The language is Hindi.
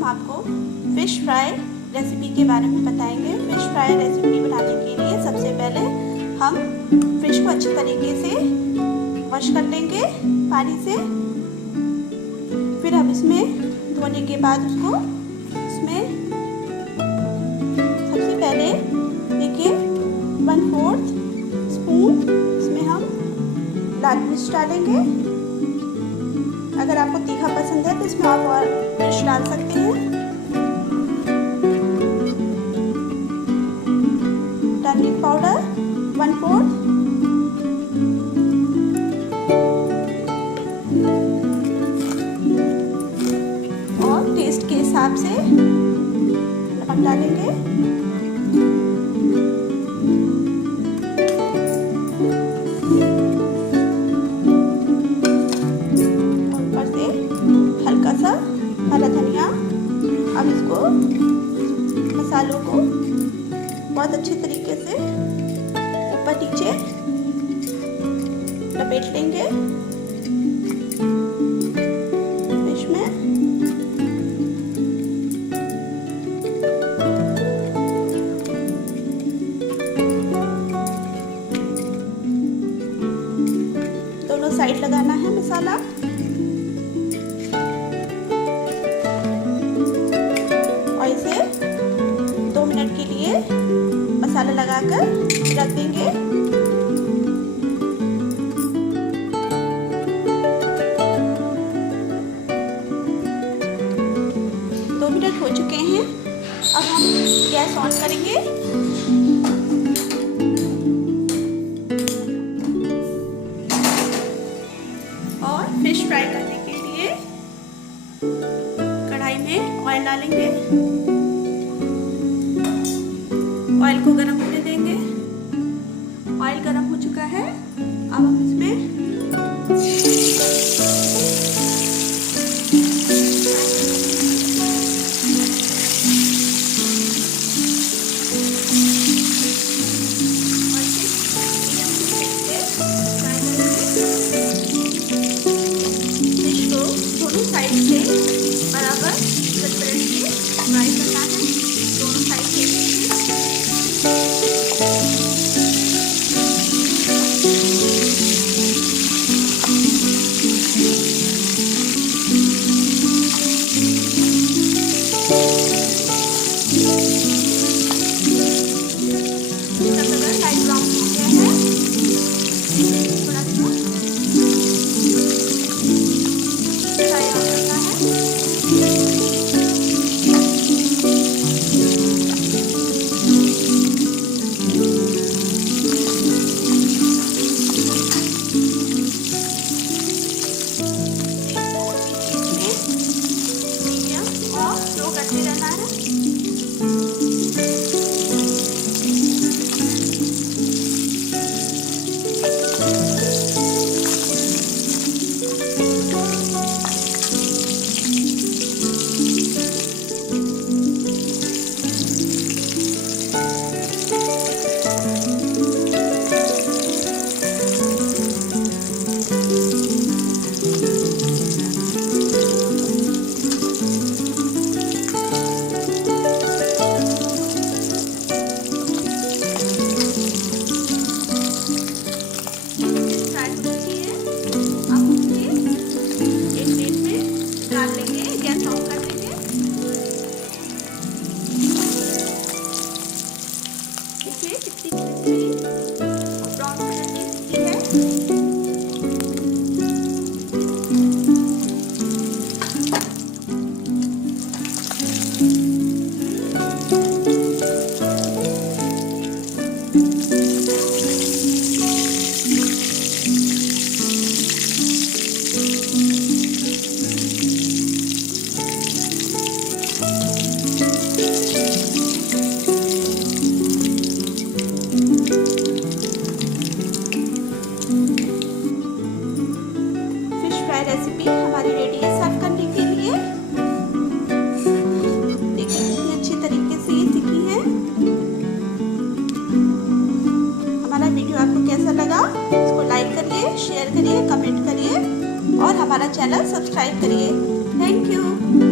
हम आपको फ़िश फ्राई रेसिपी के बारे में बताएंगे। फ़िश फ्राई रेसिपी बनाने के लिए सबसे पहले हम फ़िश को अच्छी तरीके से वॉश कर लेंगे पानी से। फिर हम इसमें धोने के बाद उसको इसमें सबसे पहले देखिए 1/4 स्पून इसमें हम लाल मिर्च डालेंगे। अगर आपको तीखा पसंद है तो इसमें आप और मिर्च डाल सकते हैं। टर्मरिक पाउडर 1/4, और टेस्ट के हिसाब से नमक डालेंगे। हल्का सा हरा धनिया। अब इसको मसालों को बहुत अच्छे तरीके से ऊपर नीचे लपेट लेंगे फिश में। दोनों साइड लगाना है मसाला। इसे 2 मिनट के लिए मसाला लगाकर रख देंगे। 2 मिनट हो चुके हैं। अब हम गैस ऑन करेंगे और फिश फ्राई करने के लिए कढ़ाई में ऑयल डालेंगे। ऑयल को गर्म होने देंगे। ऑयल गर्म हो चुका है। अब हम इसमें फिश को दोनों साइड से बराबर ट्रांसपेरेंटली फ्राई करना है। दोनों साइड से लाइट ब्राउन हो गया है। थोड़ा सा फ्राई करना है। मीडियम और स्लो करते रहना है। देखिए कितनी क्रिस्पी ब्राउन कलर की है। रेसिपी हमारी रेडी है सर्व करने के लिए। देखिए कितनी अच्छी तरीके से ये सीखी है। हमारा वीडियो आपको कैसा लगा इसको लाइक करिए, शेयर करिए, कमेंट करिए और हमारा चैनल सब्सक्राइब करिए। Thank you.